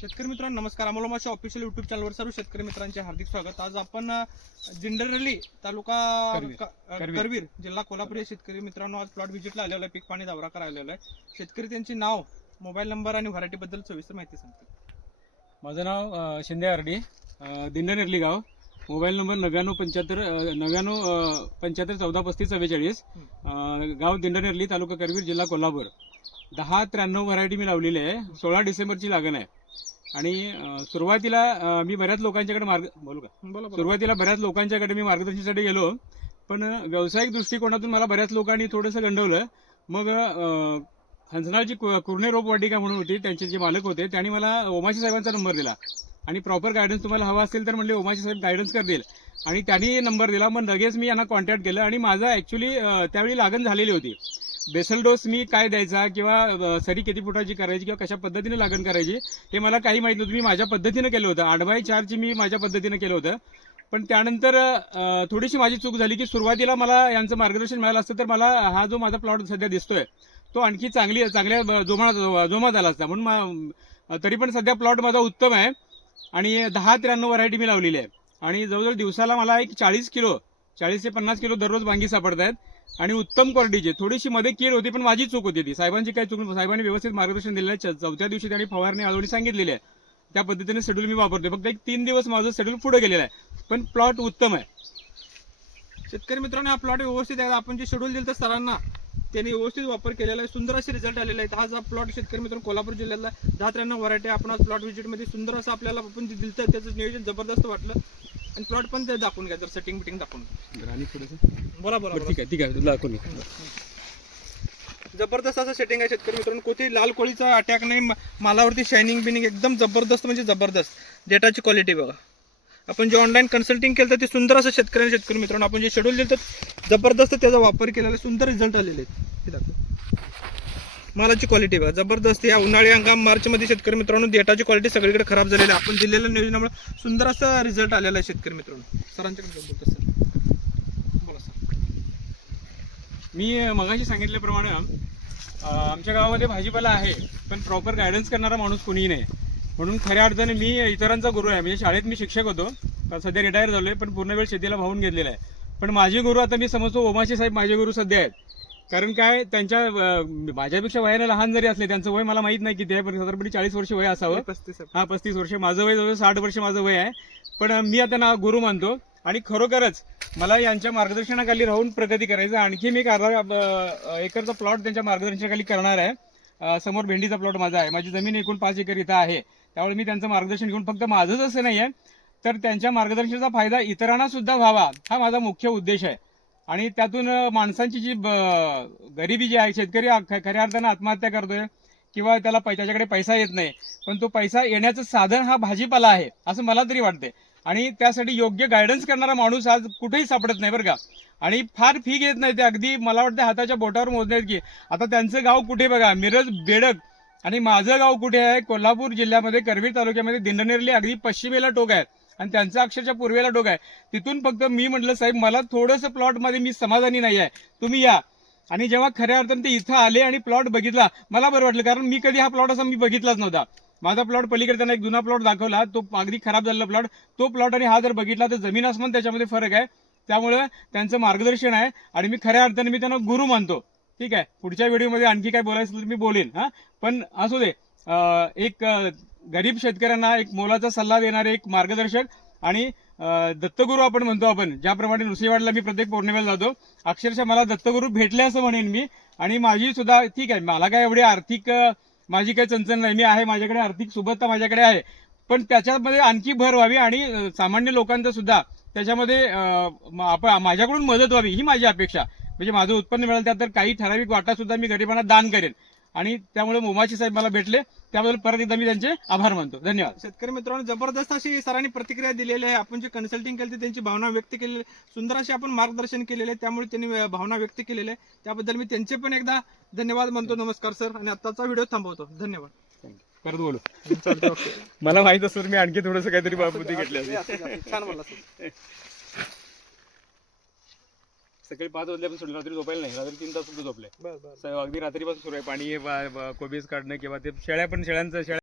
शेतकरी मित्रांनो नमस्कार. अमोल माशा ऑफिशियल युट्यूब चॅनलवर सर्व शेतकरी मित्रांचे हार्दिक स्वागत. आज आपण अ, दिंडरली तालुका करवीर. जिल्हा कोल्हापूर या शेतकरी मित्रांनो आज प्लॉट व्हिजिटला आलेला आहे. पीक पाणी दौरा करायला आलेला आहे. शेतकरी त्यांचे नाव मोबाईल नंबर आणि व्हरायटी बद्दल सविस्तर माहिती सांगतात माझं नाव शिंदे आरडी. दिंडनेरली गाव. मोबाईल नंबर नव्याण्णव पंच्याहत्तर नव्याण्णव पंच्याहत्तर चौदा पस्तीस चव्वेचाळीस. गाव दिंडनेरली तालुका करवीर जिल्हा कोल्हापूर. दहा त्र्याण्णव व्हरायटी मी लावलेली आहे. सोळा डिसेंबरची लागण आहे. आणि सुरुवातीला मी बऱ्याच लोकांच्याकडे मार्ग बोलू का? सुरुवातीला बऱ्याच लोकांच्याकडे मी मार्गदर्शनासाठी गेलो पण व्यावसायिक दृष्टिकोनातून मला बऱ्याच लोकांनी थोडंसं गंडवलं. मग हंसनाळची कु- कुर्णे रोपवाटिका म्हणून होती त्यांचे जे मालक होते त्यांनी मला ओमाशी साहेबांचा नंबर दिला. आणि प्रॉपर गायडन्स तुम्हाला हवा असेल तर म्हणले ओमाशी साहेब गायडन्स करतील. आणि त्यांनी नंबर दिला मग लगेच मी यांना कॉन्टॅक्ट केलं आणि माझं ॲक्च्युली त्यावेळी लागण झालेली होती. बेसल डोस मी काय द्यायचा किंवा सरी किती फुटाची करायची किंवा कशा पद्धतीने लागण करायची हे मला काही माहीत नव्हतं. मी माझ्या पद्धतीनं केलं होतं. आठ बाय चारची मी माझ्या पद्धतीनं केलं होतं. पण त्यानंतर थोडीशी माझी चूक झाली की सुरुवातीला मला यांचं मार्गदर्शन मिळालं असतं तर मला हा जो माझा प्लॉट सध्या दिसतोय तो आणखी चांगली चांगल्या जोमात जोमात आला असता. म्हणून तरी पण सध्या प्लॉट माझा उत्तम आहे आणि दहा त्र्याण्णव व्हरायटी मी लावलेली आहे. आणि जवळजवळ दिवसाला मला एक चाळीस किलो चाळीस ते पन्नास किलो दररोज वांगी सापडत आहेत आणि उत्तम क्वालिटीचे. थोडीशी मध्ये कीड होती पण माझी चूक होती ती. साहेबांची काही चूक साहेबांनी व्यवस्थित मार्गदर्शन दिलेलं आहे. चौथ्या दिवशी त्यांनी फवारणी आळवणी सांगितलेली आहे. त्या पद्धतीने शेड्यूल मी वापरतोय. फक्त एक तीन दिवस माझं शेड्यूल पुढे गेलेलं आहे. पण प्लॉट उत्तम आहे. शेतकरी मित्रांनो हा प्लॉट व्यवस्थित आहे. आपण जे शेड्यूल दिलं तर सरांना त्यांनी व्यवस्थित वापर केलेला आहे. सुंदर असे रिझल्ट आलेले आहेत. हा जो प्लॉट शेतकरी मित्रांनो कोल्हापूर जिल्ह्यातला दहा त्र्याण्णव व्हरायटी आपण आज प्लॉट व्हिजिटमध्ये सुंदर असं आपल्याला आपण जे दिलं त्याचं नियोजन जबरदस्त वाटलं. आणि प्लॉट पण ते दाखवून घ्या. जर सेटिंग बिटिंग दाखवून. आणि पुढे बोला बोला बरं, ठीक आहे ठीक आहे. दाखवून. जबरदस्त असं सेटिंग आहे शेतकरी मित्रांनो. कोणती लाल कोळीचा अटॅक नाही मा- मालावरती शायनिंग बिनिंग एकदम जबरदस्त म्हणजे जबरदस्त. डेटाची क्वालिटी बघा. आपण जे ऑनलाईन कन्सल्टिंग केलं तर ते सुंदर असं शेतकरी शेतकरी मित्रांनो. आपण जे शेड्यूल दिलं तर जबरदस्त त्याचा वापर केलेला आहे. सुंदर रिझल्ट आलेले आहेत. हे दाखव. मालाची क्वालिटी बघा. जबरदस्त या उन्हाळी हंगाम मार्च मध्ये शेतकरी मित्रांनो डेटाची क्वालिटी सगळीकडे खराब झालेली आहे. आपण दिलेल्या नियोजनामुळे सुंदर असा रिझल्ट आलेला आहे शेतकरी मित्रांनो. सरांच्याकडे जाऊ बोलतो सर बोला सर मी मगाशी सांगितल्याप्रमाणे आमच्या गावामध्ये भाजीपाला आहे पण प्रॉपर गायडन्स करणारा माणूस कोणीही नाही. म्हणून खऱ्या अर्थाने मी इतरांचा गुरु आहे. म्हणजे शाळेत मी शिक्षक होतो. सध्या रिटायर झालोय पण पूर्ण वेळ शेतीला भावून घेतलेला आहे. पण माझे गुरु आता मी समजतो ओमाशी साहेब माझे गुरु सध्या आहेत. कारण काय त्यांच्या माझ्यापेक्षा वयाने लहान जरी असले त्यांचं वय मला माहीत नाही किती आहे पण साधारणपणे चाळीस वर्ष वय असावं. पस्तीस हा पस्तीस वर्ष. माझं वय जवळ साठ वर्ष माझं वय आहे. पण मी आता ना गुरु मानतो. आणि खरोखरच मला यांच्या मार्गदर्शनाखाली राहून प्रगती करायचं आणखी मी एक अर्धा एकरचा प्लॉट त्यांच्या मार्गदर्शनाखाली करणार आहे. समोर भेंडीचा प्लॉट माझा आहे. माझी जमीन एकूण पाच एकर इथं आहे. त्यामुळे मी त्यांचं मार्गदर्शन घेऊन फक्त माझंच असं नाही आहे तर त्यांच्या मार्गदर्शनाचा फायदा इतरांना सुद्धा व्हावा हा माझा मुख्य उद्देश आहे. आणि त्यातून माणसांची जी ब- गरिबी जी आहे शेतकरी ख- खऱ्या अर्थानं आत्महत्या करतोय किंवा त्याला पै- त्याच्याकडे पैसा येत नाही. पण तो पैसा येण्याचं साधन हा भाजीपाला आहे असं मला तरी वाटते आणि त्यासाठी योग्य गायडन्स करणारा माणूस आज कुठेही सापडत नाही बरं का. आणि फार फी घेत नाही ते. अगदी मला वाटतं हाताच्या बोटावर मोजण्यात की आता त्यांचं गाव कुठे बघा? मिरज बेडक. आणि माझं गाव कुठे आहे? कोल्हापूर जिल्ह्यामध्ये करवीर तालुक्यामध्ये दिंडनेरली अगदी पश्चिमेला टोक आहे. आणि त्यांचं अक्षरशः पूर्वेला टोक आहे. तिथून फक्त मी म्हटलं साहेब मला थोडंसं प्लॉटमध्ये मी समाधानी नाही आहे तुम्ही या. आणि जेव्हा खऱ्या अर्थाने ते इथं आले आणि प्लॉट बघितला मला बरं वाटलं कारण मी कधी हा प्लॉट असा मी बघितलाच नव्हता. माझा प्लॉट पलीकडे त्यांना एक जुना प्लॉट दाखवला तो अगदी खराब झालेला प्लॉट तो प्लॉट आणि हा जर बघितला तर जमीन आसमान त्याच्यामध्ये फरक आहे. त्यामुळे त्यांचं मार्गदर्शन आहे आणि मी खऱ्या अर्थाने मी त्यांना गुरु मानतो. ठीक आहे? पुढच्या व्हिडिओमध्ये आणखी काय बोलायचं तर मी बोलेन हा? पण असू दे. एक गरीब शेतकऱ्यांना एक मोलाचा सल्ला देणारे एक मार्गदर्शक आणि दत्तगुरू आपण म्हणतो आपण. ज्याप्रमाणे नृसिंहवाडला मी प्रत्येक पौर्णिमेला जातो अक्षरशः मला दत्तगुरू भेटले असं म्हणेन मी. आणि माझी सुद्धा ठीक आहे मला काय एवढी आर्थिक माझी काही चणचण नाही. मी आहे माझ्याकडे आर्थिक सुबत्ता माझ्याकडे आहे. पण त्याच्यामध्ये आणखी भर व्हावी आणि सामान्य लोकांचं सुद्धा त्याच्यामध्ये आपण माझ्याकडून मदत व्हावी ही माझी अपेक्षा. म्हणजे माझं उत्पन्न मिळालं त्यात तर काही ठराविक वाटा सुद्धा मी गरिबांना दान करेन. आणि त्यामुळे मोमाची साहेब मला भेटले. त्याबद्दल परत एकदा मी त्यांचे आभार मानतो. धन्यवाद. शेतकरी मित्रांनो जबरदस्त अशी सरांनी प्रतिक्रिया दिलेली आहे. आपण जे कन्सल्टिंग केली त्यांची भावना व्यक्त केलेली सुंदर असे आपण मार्गदर्शन केलेले त्यामुळे त्यांनी भावना व्यक्त केलेल्या आहे. त्याबद्दल मी त्यांचे पण एकदा धन्यवाद म्हणतो नमस्कार सर. आणि आताचा व्हिडिओ थांबवतो. धन्यवाद. परत बोलू. मला माहीत असतं तर मी आणखी थोडस काहीतरी बुद्धी घेतली. छान बोलला सर. सकाळी पाच वाजल्यापासून सोडलं रात्री झोपायला नाही. रात्री तीन तास सुद्धा झोपले. स- अगदी रात्रीपासून सुरू आहे. पाणी बा- बा- कोबीज काढणं किंवा ते शेळ्या पण शेळ्यांचं शेळ्या